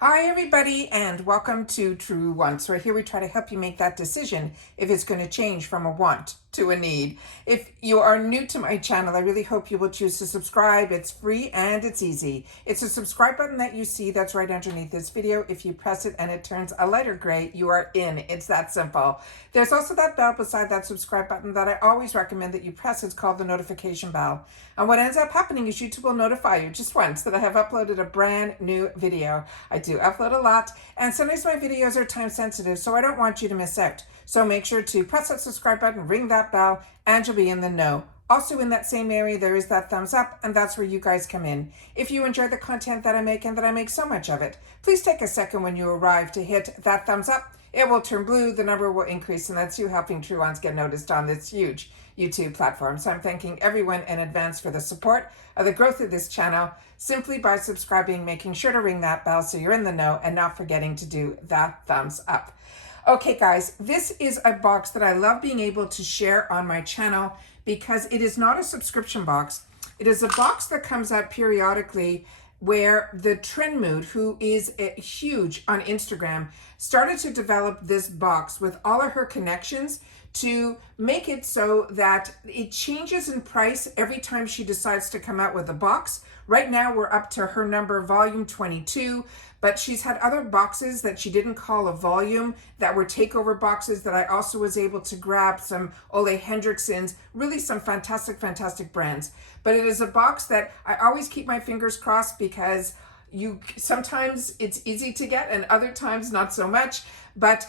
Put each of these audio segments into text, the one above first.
Hi everybody and welcome to True Wants, where here we try to help you make that decision if it's going to change from a want to a need. If you are new to my channel, I really hope you will choose to subscribe. It's free and it's easy. It's a subscribe button that you see that's right underneath this video. If you press it and it turns a lighter gray, you are in. It's that simple. There's also that bell beside that subscribe button that I always recommend that you press. It's called the notification bell. And what ends up happening is YouTube will notify you just once that I have uploaded a brand new video. I do upload a lot, and sometimes my videos are time sensitive, so I don't want you to miss out. So make sure to press that subscribe button, ring that bell, and you'll be in the know. Also in that same area, there is that thumbs up, and that's where you guys come in. If you enjoy the content that I make and that I make so much of it, please take a second when you arrive to hit that thumbs up. It will turn blue, the number will increase, and that's you helping True Ones get noticed on this huge YouTube platform. So I'm thanking everyone in advance for the support of the growth of this channel simply by subscribing, making sure to ring that bell so you're in the know, and not forgetting to do that thumbs up. Okay guys, this is a box that I love being able to share on my channel because it is not a subscription box. It is a box that comes out periodically where the Trendmood, who is huge on Instagram, started to develop this box with all of her connections to make it so that it changes in price every time she decides to come out with a box. Right now we're up to her number volume 22, but she's had other boxes that she didn't call a volume that were takeover boxes that I also was able to grab, some Ole Hendricksons, really some fantastic brands. But it is a box that I always keep my fingers crossed because sometimes it's easy to get and other times not so much. But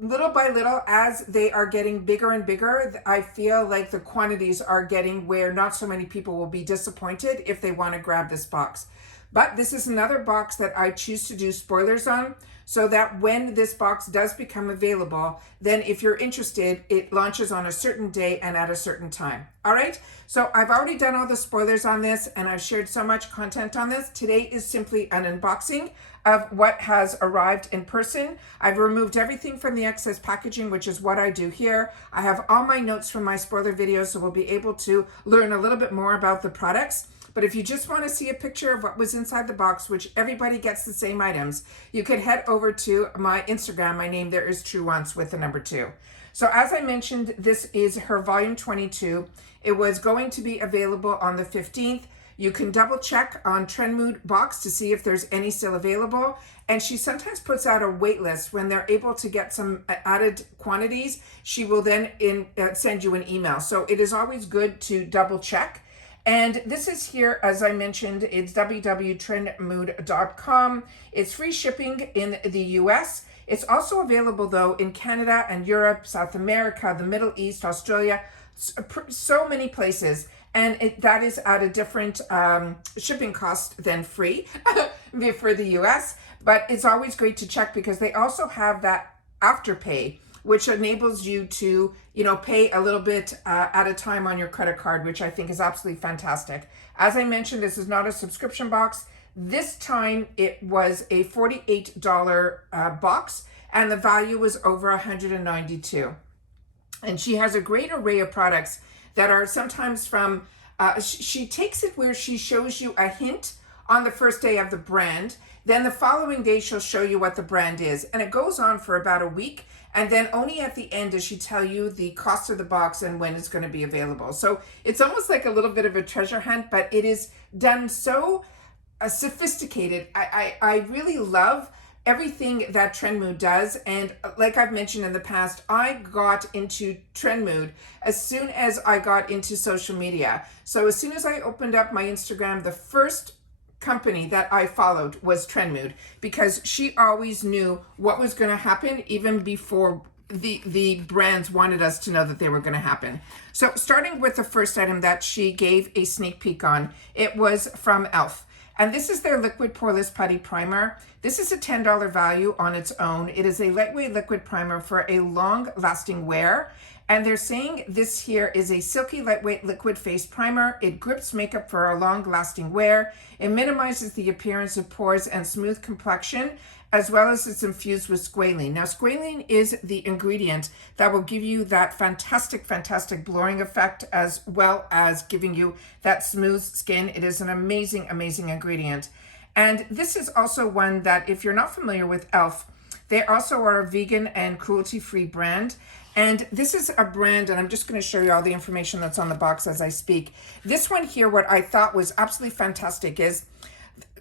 little by little, as they are getting bigger and bigger, I feel like the quantities are getting where not so many people will be disappointed if they want to grab this box. But this is another box that I choose to do spoilers on, so that when this box does become available, then if you're interested, it launches on a certain day and at a certain time. All right, so I've already done all the spoilers on this and I've shared so much content on this. Today is simply an unboxing of what has arrived in person. I've removed everything from the excess packaging, which is what I do here. I have all my notes from my spoiler videos, so we'll be able to learn a little bit more about the products. But if you just want to see a picture of what was inside the box, which everybody gets the same items, you could head over to my Instagram. My name there is True Wants with the number 2. So as I mentioned, this is her volume 22. It was going to be available on the 15th. You can double check on Trendmood box to see if there's any still available. And she sometimes puts out a wait list when they're able to get some added quantities. She will then send you an email. So it is always good to double check. And this is here, as I mentioned, it's www.trendmood.com. It's free shipping in the US. It's also available though in Canada and Europe, South America, the Middle East, Australia, so many places. And that is at a different shipping cost than free for the US. But it's always great to check because they also have that afterpay, which enables you to, pay a little bit at a time on your credit card, which I think is absolutely fantastic. As I mentioned, this is not a subscription box. This time it was a $48 box and the value was over $192. And she has a great array of products that are sometimes from, she takes it where she shows you a hint on the first day of the brand. Then the following day, she'll show you what the brand is. And it goes on for about a week. And then only at the end does she tell you the cost of the box and when it's going to be available. So it's almost like a little bit of a treasure hunt, but it is done so sophisticated. I really love everything that Trendmood does. And like I've mentioned in the past, I got into Trendmood as soon as I got into social media. So as soon as I opened up my Instagram, the first company that I followed was Trendmood because she always knew what was going to happen even before the brands wanted us to know that they were going to happen. So starting with the first item that she gave a sneak peek on, it was from E.l.f. And this is their liquid poreless putty primer. This is a $10 value on its own. It is a lightweight liquid primer for a long lasting wear. And they're saying this here is a silky lightweight liquid face primer. It grips makeup for a long lasting wear. It minimizes the appearance of pores and smooth complexion, as well as it's infused with squalene. Now, squalene is the ingredient that will give you that fantastic blurring effect, as well as giving you that smooth skin. It is an amazing ingredient. And this is also one that, if you're not familiar with e.l.f., they also are a vegan and cruelty-free brand. And this is a brand, and I'm just going to show you all the information that's on the box as I speak. This one here, what I thought was absolutely fantastic is,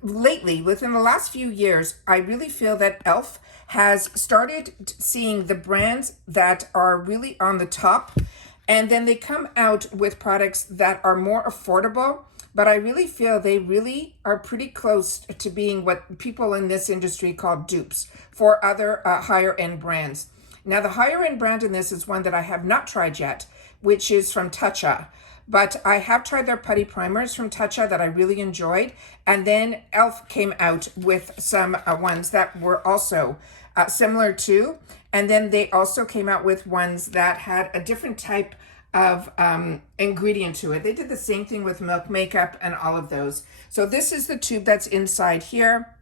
lately, within the last few years, I really feel that e.l.f. has started seeing the brands that are really on the top, and then they come out with products that are more affordable. But I really feel they really are pretty close to being what people in this industry call dupes for other higher end brands. Now, the higher end brand in this is one that I have not tried yet, which is from Tatcha. But I have tried their putty primers from Tatcha that I really enjoyed. And then e.l.f. came out with some ones that were also similar to. And then they also came out with ones that had a different type of ingredient to it. They did the same thing with milk makeup and all of those. So this is the tube that's inside here.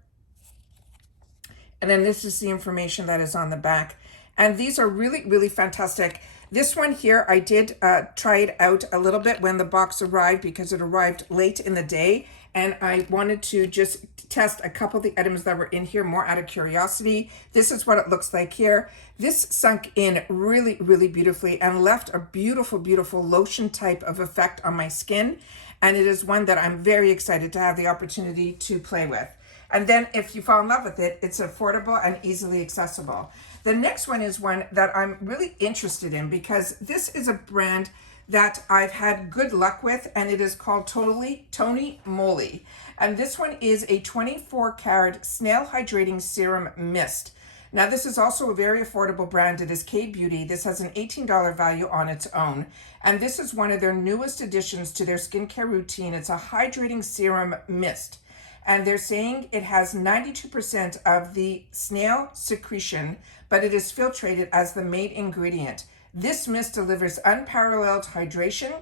And then this is the information that is on the back. And these are really, really fantastic. This one here, I did try it out a little bit when the box arrived because it arrived late in the day. And I wanted to just test a couple of the items that were in here more out of curiosity. This is what it looks like here. This sunk in really, really beautifully and left a beautiful, beautiful lotion type of effect on my skin. And it is one that I'm very excited to have the opportunity to play with. And then if you fall in love with it, it's affordable and easily accessible. The next one is one that I'm really interested in because this is a brand that I've had good luck with, and it is called Tony Moly. And this one is a 24 karat snail hydrating serum mist. Now, this is also a very affordable brand. It is K-Beauty. This has an $18 value on its own. And this is one of their newest additions to their skincare routine. It's a hydrating serum mist. And they're saying it has 92% of the snail secretion, but it is filtrated as the main ingredient. This mist delivers unparalleled hydration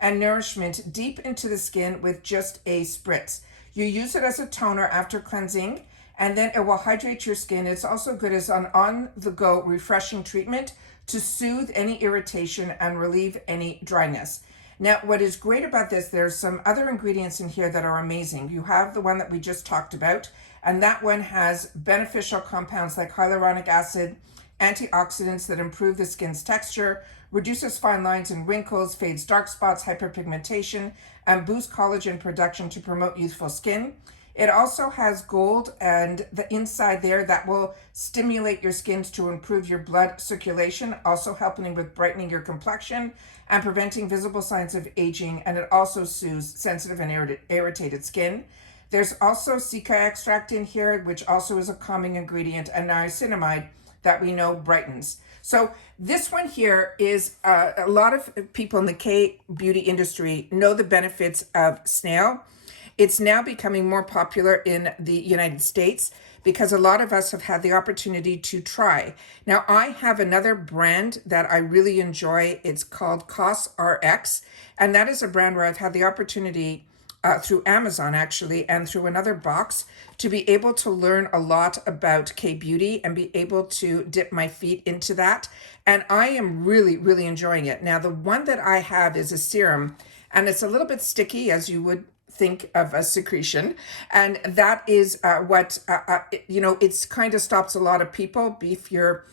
and nourishment deep into the skin with just a spritz. You use it as a toner after cleansing, and then it will hydrate your skin. It's also good as an on-the-go refreshing treatment to soothe any irritation and relieve any dryness. Now, what is great about this, there's some other ingredients in here that are amazing. You have the one that we just talked about, and that one has beneficial compounds like hyaluronic acid, antioxidants that improve the skin's texture, reduces fine lines and wrinkles, fades dark spots, hyperpigmentation, and boosts collagen production to promote youthful skin. It also has gold and the inside there that will stimulate your skin to improve your blood circulation, also helping with brightening your complexion and preventing visible signs of aging. And it also soothes sensitive and irritated skin. There's also cica extract in here, which also is a calming ingredient, and niacinamide that we know brightens. So this one here is a lot of people in the K-beauty industry know the benefits of snail. It's now becoming more popular in the United States because a lot of us have had the opportunity to try. Now, I have another brand that I really enjoy. It's called COSRX, and that is a brand where I've had the opportunity through Amazon, actually, and through another box to be able to learn a lot about K-beauty and be able to dip my feet into that. And I am really, really enjoying it. Now, the one that I have is a serum, and it's a little bit sticky, as you would think of a secretion, and that is it's kind of stops a lot of people. If you're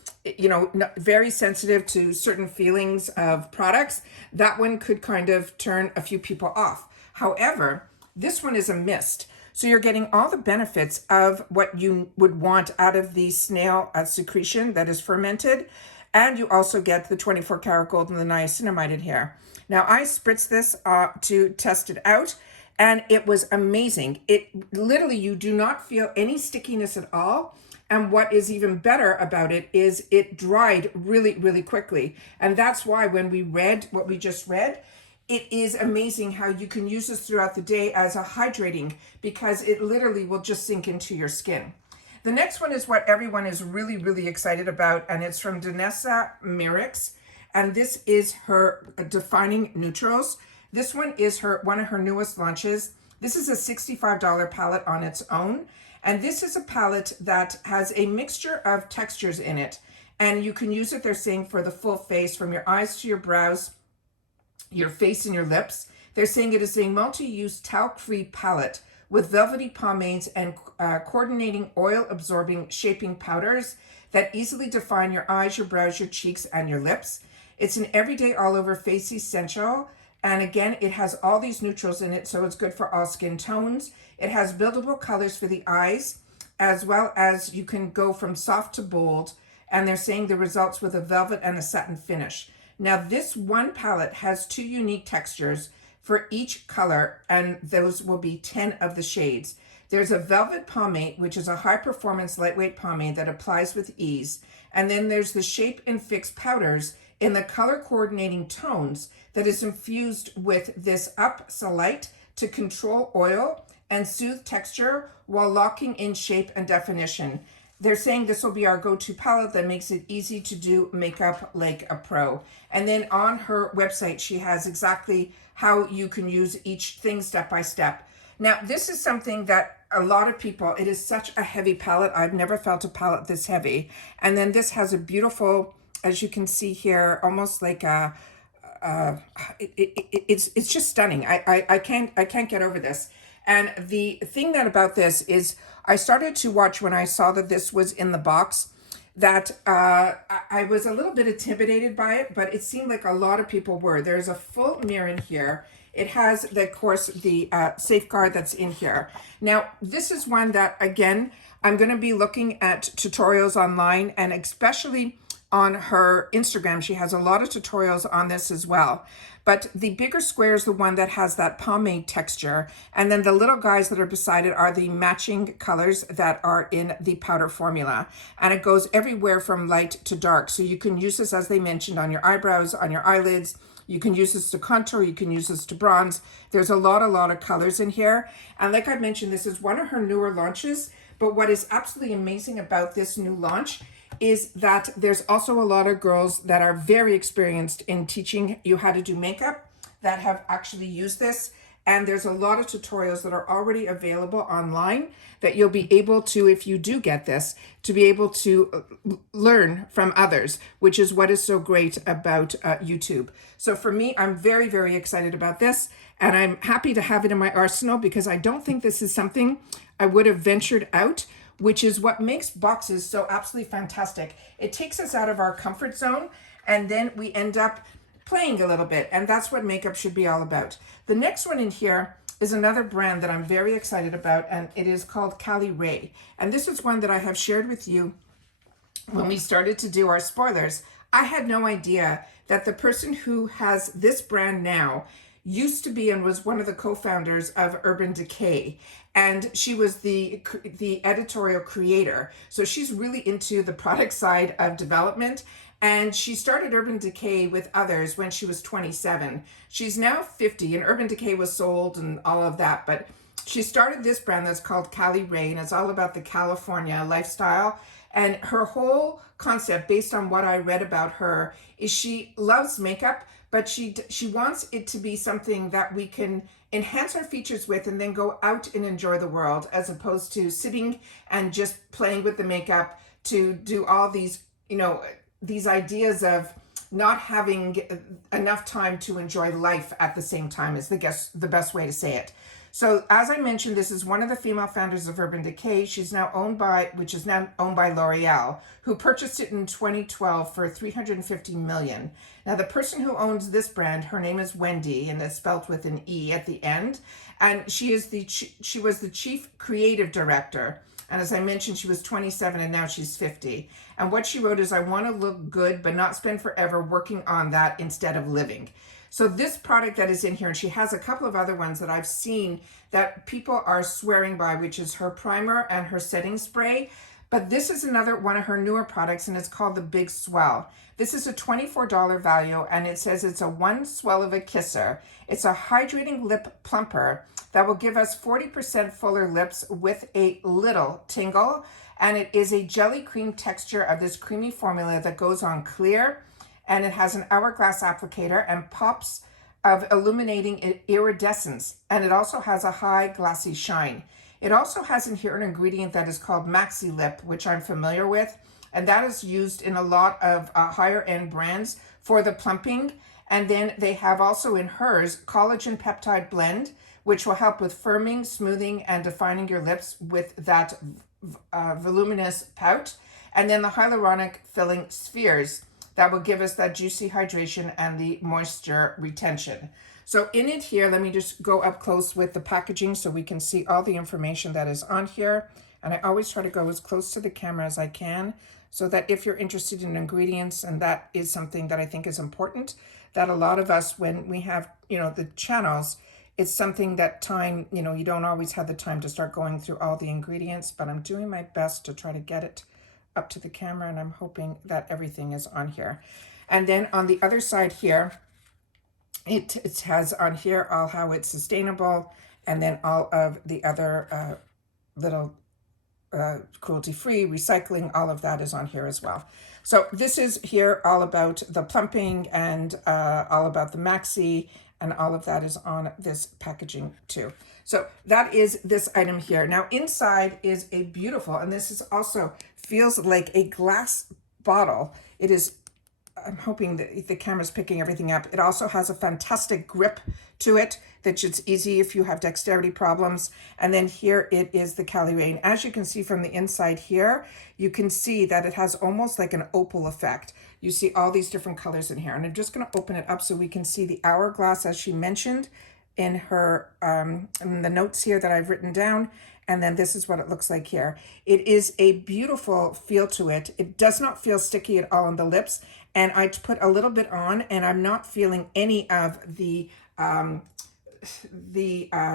very sensitive to certain feelings of products, that one could kind of turn a few people off. However, this one is a mist, so you're getting all the benefits of what you would want out of the snail secretion that is fermented, and you also get the 24 karat gold and the niacinamide in here. Now, I spritzed this to test it out, and it was amazing. It literally, you do not feel any stickiness at all. And what is even better about it is it dried really, really quickly. And that's why when we read what we just read, it is amazing how you can use this throughout the day as a hydrating, because it literally will just sink into your skin. The next one is what everyone is really, really excited about, and it's from Danessa Myricks. And this is her Defining Neutrals. This one is one of her newest launches. This is a $65 palette on its own. And this is a palette that has a mixture of textures in it. And you can use it, they're saying, for the full face, from your eyes to your brows, your face and your lips. They're saying it is a multi-use talc-free palette with velvety pomades and coordinating oil-absorbing shaping powders that easily define your eyes, your brows, your cheeks, and your lips. It's an everyday all-over face essential. And again, it has all these neutrals in it, so it's good for all skin tones. It has buildable colors for the eyes, as well as you can go from soft to bold. And they're saying the results with a velvet and a satin finish. Now, this one palette has 2 unique textures for each color, and those will be 10 of the shades. There's a velvet pomade, which is a high-performance lightweight pomade that applies with ease. And then there's the Shape and Fix powders in the color coordinating tones that is infused with this Up Light to control oil and soothe texture while locking in shape and definition. They're saying this will be our go-to palette that makes it easy to do makeup like a pro. And then on her website, she has exactly how you can use each thing step by step. Now, this is something that a lot of people, it is such a heavy palette. I've never felt a palette this heavy. And then this has a beautiful, as you can see here, almost like a, it's just stunning. I can't get over this. And the thing that about this is I started to watch when I saw that this was in the box that I was a little bit intimidated by it, but it seemed like a lot of people were. There's a full mirror in here. It has, of course, the safeguard that's in here. Now, this is one that, again, I'm going to be looking at tutorials online, and especially on her Instagram. She has a lot of tutorials on this as well. But the bigger square is the one that has that pomade texture. And then the little guys that are beside it are the matching colors that are in the powder formula. And it goes everywhere from light to dark. So you can use this, as they mentioned, on your eyebrows, on your eyelids. You can use this to contour. You can use this to bronze. There's a lot of colors in here. And like I mentioned, this is one of her newer launches. But what is absolutely amazing about this new launch is that there's also a lot of girls that are very experienced in teaching you how to do makeup that have actually used this. And there's a lot of tutorials that are already available online that you'll be able to, if you do get this, to be able to learn from others, which is what is so great about YouTube. So for me, I'm very, very excited about this. And I'm happy to have it in my arsenal because I don't think this is something I would have ventured out, which is what makes boxes so absolutely fantastic. It takes us out of our comfort zone, and then we end up playing a little bit, and that's what makeup should be all about. The next one in here is another brand that I'm very excited about, and it is called Cali Ray. And this is one that I have shared with you when we started to do our spoilers. I had no idea that the person who has this brand now used to be and was one of the co-founders of Urban Decay. And she was the editorial creator. So she's really into the product side of development. And she started Urban Decay with others when she was 27. She's now 50, and Urban Decay was sold and all of that. But she started this brand that's called Cali Ray, and it's all about the California lifestyle. And her whole concept, based on what I read about her, is she loves makeup, but she wants it to be something that we can enhance our features with and then go out and enjoy the world, as opposed to sitting and just playing with the makeup to do all these, these ideas of not having enough time to enjoy life at the same time is the best way to say it. So as I mentioned, this is one of the female founders of Urban Decay. She's now owned by L'Oreal, who purchased it in 2012 for $350 million. Now, the person who owns this brand, her name is Wendy, and it's spelled with an E at the end. And she was the chief creative director. And as I mentioned, she was 27 and now she's 50. And what she wrote is, I want to look good, but not spend forever working on that instead of living. So this product that is in here, and she has a couple of other ones that I've seen that people are swearing by, which is her primer and her setting spray. But this is another one of her newer products, and it's called the Big Swell. This is a $24 value, and it says it's a one swell of a kisser. It's a hydrating lip plumper that will give us 40% fuller lips with a little tingle. And it is a jelly cream texture of this creamy formula that goes on clear. And it has an hourglass applicator and pops of illuminating iridescence. And it also has a high glossy shine. It also has in here an ingredient that is called Maxi Lip, which I'm familiar with. And that is used in a lot of higher end brands for the plumping. And then they have also in hers collagen peptide blend, which will help with firming, smoothing, and defining your lips with that voluminous pout. And then the hyaluronic filling spheres that will give us that juicy hydration and the moisture retention. So in it here, let me just go up close with the packaging so we can see all the information that is on here. And I always try to go as close to the camera as I can so that if you're interested in ingredients, and that is something that I think is important, that a lot of us, when we have, the channels, it's something that time, you don't always have the time to start going through all the ingredients, but I'm doing my best to try to get it up to the camera, and I'm hoping that everything is on here. And then on the other side here, it has on here all how it's sustainable, and then all of the other little cruelty-free, recycling, all of that is on here as well. So this is here all about the plumping and all about the maxi, and all of that is on this packaging too. So that is this item here. Now inside is a beautiful, and this is also feels like a glass bottle. It is, I'm hoping that the camera's picking everything up. It also has a fantastic grip to it, that it's easy if you have dexterity problems. And then here it is the calorie. And as you can see from the inside here, you can see that it has almost like an opal effect. You see all these different colors in here. And I'm just gonna open it up so we can see the hourglass, as she mentioned in her, in the notes here that I've written down. And then this is what it looks like here. It is a beautiful feel to it. It does not feel sticky at all on the lips. And I put a little bit on, and I'm not feeling any of the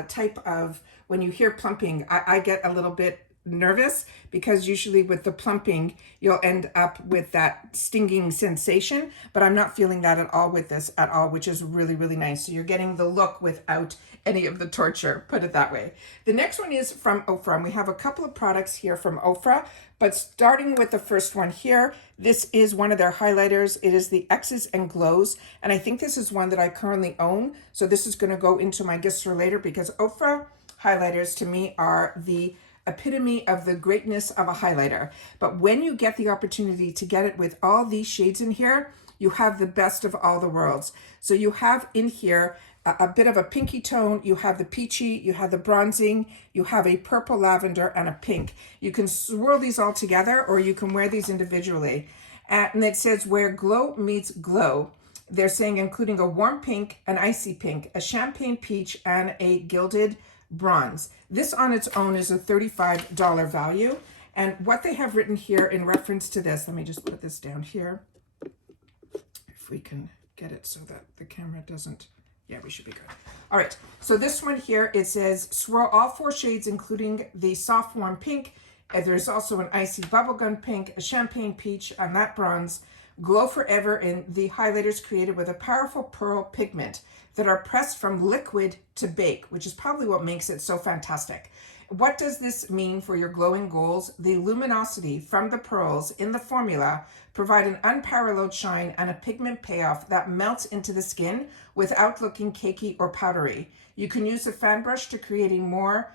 type of, when you hear plumping, I get a little bit nervous, because usually with the plumping, you'll end up with that stinging sensation, but I'm not feeling that at all with this at all, which is really, really nice. So you're getting the look without any of the torture, put it that way. The next one is from Ofra, and we have a couple of products here from Ofra, but starting with the first one here, this is one of their highlighters. It is the X's and Glows, and I think this is one that I currently own, so this is going to go into my gifts for later, because Ofra highlighters to me are the epitome of the greatness of a highlighter. But when you get the opportunity to get it with all these shades in here, you have the best of all the worlds. So you have in here a bit of a pinky tone, you have the peachy, you have the bronzing, you have a purple lavender, and a pink. You can swirl these all together, or you can wear these individually. And it says where glow meets glow. They're saying including a warm pink, an icy pink, a champagne peach, and a gilded bronze. This on its own is a $35 value. And what they have written here in reference to this, let me just put this down here, if we can get it so that the camera doesn't, yeah, we should be good. All right, so this one here, it says swirl all 4 shades, including the soft warm pink. And there's also an icy bubblegum pink, a champagne peach, and that bronze. Glow forever in the highlighters created with a powerful pearl pigment that are pressed from liquid to bake, which is probably what makes it so fantastic. What does this mean for your glowing goals? The luminosity from the pearls in the formula provide an unparalleled shine and a pigment payoff that melts into the skin without looking cakey or powdery. You can use a fan brush to create a more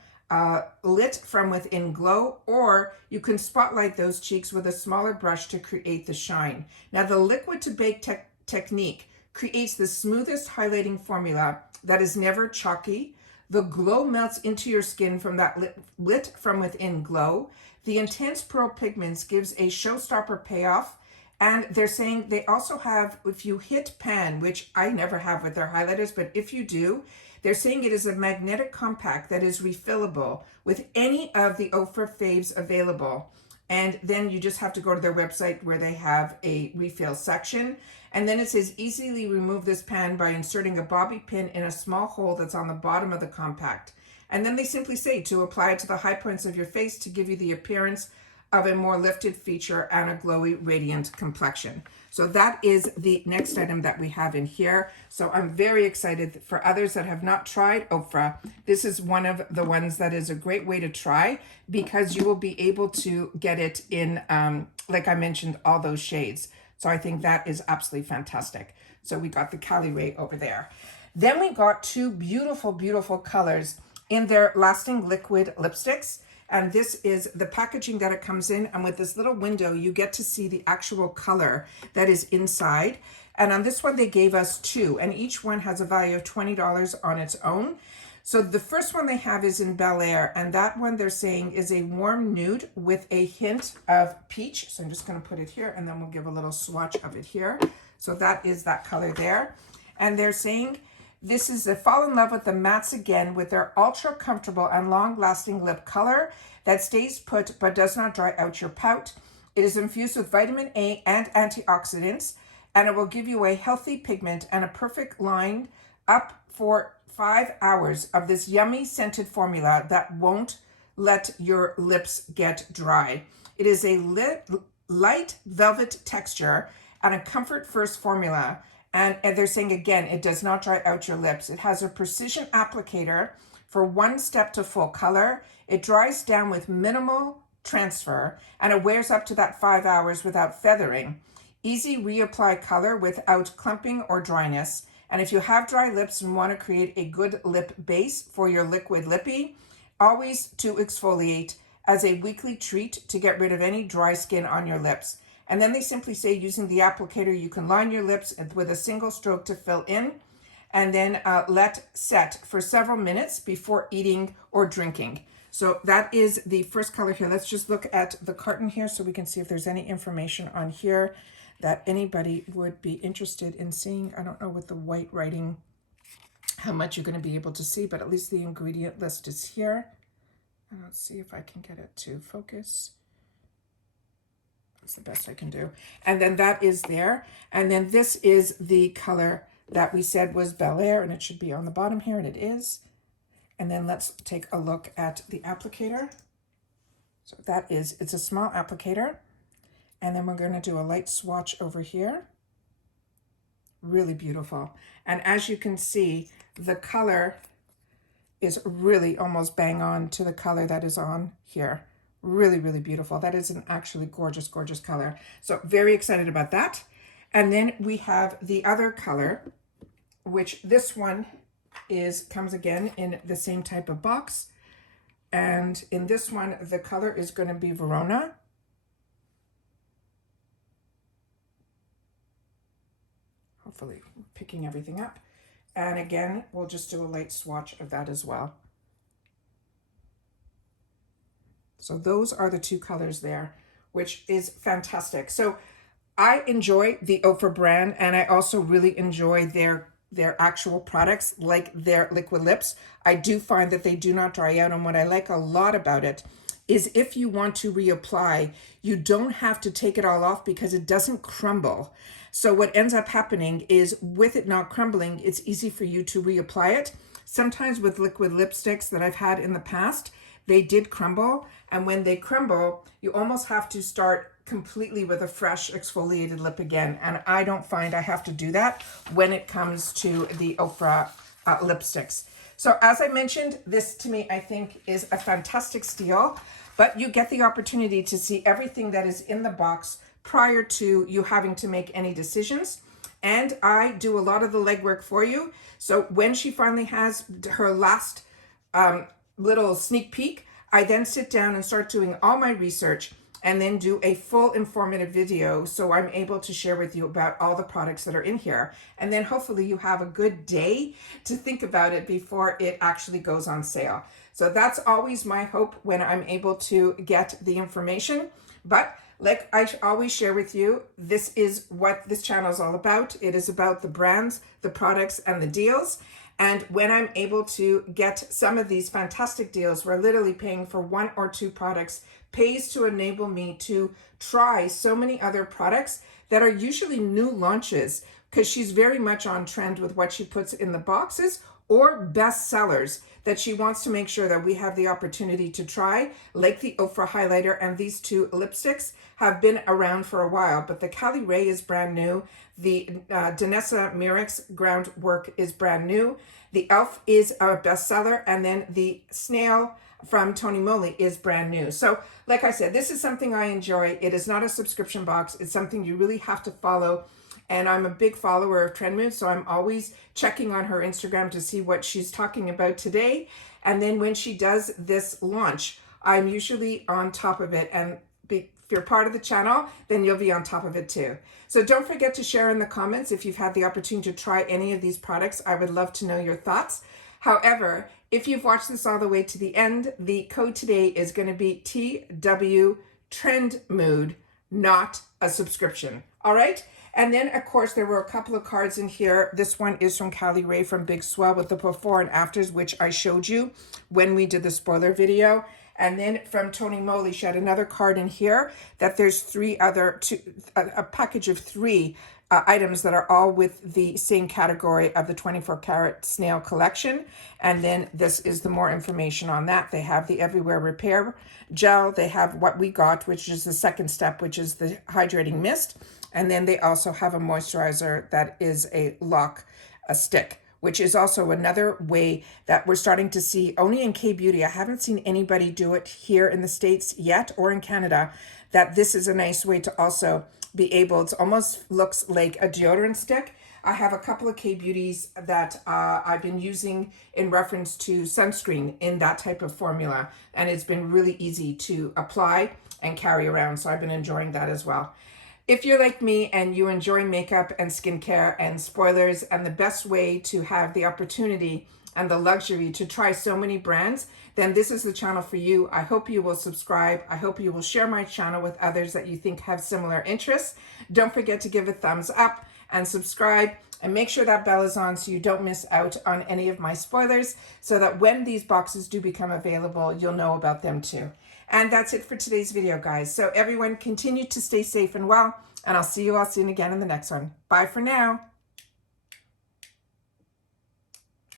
lit from within glow, or you can spotlight those cheeks with a smaller brush to create the shine. Now the liquid to bake technique creates the smoothest highlighting formula that is never chalky. The glow melts into your skin from that lit from within glow. The intense pearl pigments gives a showstopper payoff. And they're saying they also have, if you hit pan, which I never have with their highlighters, but if you do, they're saying it is a magnetic compact that is refillable with any of the Ofra faves available. And then you just have to go to their website where they have a refill section. And then it says easily remove this pan by inserting a bobby pin in a small hole that's on the bottom of the compact. And then they simply say to apply it to the high points of your face to give you the appearance of a more lifted feature and a glowy, radiant complexion. So that is the next item that we have in here. So I'm very excited for others that have not tried Ofra. This is one of the ones that is a great way to try, because you will be able to get it in, like I mentioned, all those shades. So I think that is absolutely fantastic. So we got the Cali Ray over there. Then we got 2 beautiful, beautiful colors in their lasting liquid lipsticks. And this is the packaging that it comes in. And with this little window, you get to see the actual color that is inside. And on this one, they gave us 2. And each one has a value of $20 on its own. So the first one they have is in Bel Air, and that one they're saying is a warm nude with a hint of peach. So I'm just going to put it here, and then we'll give a little swatch of it here. So that is that color there. And they're saying this is a fall in love with the mattes again with their ultra comfortable and long lasting lip color that stays put but does not dry out your pout. It is infused with vitamin A and antioxidants, and it will give you a healthy pigment and a perfect line up for 5 hours of this yummy scented formula that won't let your lips get dry. It is a light velvet texture and a comfort first formula. And they're saying again, it does not dry out your lips. It has a precision applicator for 1 step to full color. It dries down with minimal transfer, and it wears up to that 5 hours without feathering. Easy reapply color without clumping or dryness. And if you have dry lips and want to create a good lip base for your liquid lippy, always to exfoliate as a weekly treat to get rid of any dry skin on your lips. And then they simply say using the applicator, you can line your lips with a single stroke to fill in, and then let set for several minutes before eating or drinking. So that is the first color here. Let's just look at the carton here so we can see if there's any information on here that anybody would be interested in seeing. I don't know with the white writing how much you're going to be able to see, but at least the ingredient list is here. And let's see if I can get it to focus. That's the best I can do. And then that is there. And then this is the color that we said was Bel Air, and it should be on the bottom here, and it is. And then let's take a look at the applicator. So that is, it's a small applicator. And then we're going to do a light swatch over here. Really beautiful. And as you can see, the color is really almost bang on to the color that is on here. Really, really beautiful. That is an actually gorgeous, gorgeous color. So very excited about that. And then we have the other color, which this one comes again in the same type of box. And in this one, the color is going to be Verona. Hopefully picking everything up. And again, we'll just do a light swatch of that as well. So those are the 2 colors there, which is fantastic. So I enjoy the Ofra brand, and I also really enjoy their actual products, like their liquid lips. I do find that they do not dry out, and what I like a lot about it is if you want to reapply, you don't have to take it all off because it doesn't crumble. So what ends up happening is with it not crumbling, it's easy for you to reapply it. Sometimes with liquid lipsticks that I've had in the past, they did crumble. And when they crumble, you almost have to start completely with a fresh exfoliated lip again. And I don't find I have to do that when it comes to the Ofra lipsticks. So as I mentioned, this to me, I think is a fantastic steal, but you get the opportunity to see everything that is in the box prior to you having to make any decisions. And I do a lot of the legwork for you. So when she finally has her last little sneak peek, I then sit down and start doing all my research and then do a full informative video so I'm able to share with you about all the products that are in here. And then hopefully you have a good day to think about it before it actually goes on sale. So that's always my hope when I'm able to get the information. But like I always share with you, this is what this channel is all about. It is about the brands, the products, and the deals. And when I'm able to get some of these fantastic deals, we're literally paying for 1 or 2 products, pays to enable me to try so many other products that are usually new launches, because she's very much on trend with what she puts in the boxes, or best sellers that she wants to make sure that we have the opportunity to try, like the Ofra highlighter, and these 2 lipsticks have been around for a while, but the Cali Ray is brand new. The Danessa Myricks groundwork is brand new. The E.l.f. is a bestseller, and then the snail from Tony Moly is brand new. So like I said, this is something I enjoy. It is not a subscription box. It's something you really have to follow. And I'm a big follower of Trendmood, so I'm always checking on her Instagram to see what she's talking about today. And then when she does this launch, I'm usually on top of it. And if you're part of the channel, then you'll be on top of it too. So don't forget to share in the comments if you've had the opportunity to try any of these products. I would love to know your thoughts. However, If you've watched this all the way to the end, the code today is going to be TW Trendmood, not a subscription. All right. And then, of course, there were a couple of cards in here. This one is from Callie Ray from Big Swell with the before and afters, which I showed you when we did the spoiler video. And then from Tony Moly, she had another card in here that there's a package of three items that are all with the same category of the 24 karat snail collection. And then this is the more information on that. They have the Everywhere Repair Gel. They have what we got, which is the second step, which is the Hydrating Mist. And then they also have a moisturizer that is a stick, which is also another way that we're starting to see only in K-Beauty. I haven't seen anybody do it here in the States yet or in Canada, that this is a nice way to also be able, it almost looks like a deodorant stick. I have a couple of K-Beauties that I've been using in reference to sunscreen in that type of formula. And it's been really easy to apply and carry around. So I've been enjoying that as well. If you're like me and you enjoy makeup and skincare and spoilers, and the best way to have the opportunity and the luxury to try so many brands, then this is the channel for you. I hope you will subscribe. I hope you will share my channel with others that you think have similar interests. Don't forget to give a thumbs up and subscribe, and make sure that bell is on so you don't miss out on any of my spoilers, so that when these boxes do become available, you'll know about them too. And that's it for today's video, guys. So everyone, continue to stay safe and well, and I'll see you all soon again in the next one. Bye for now.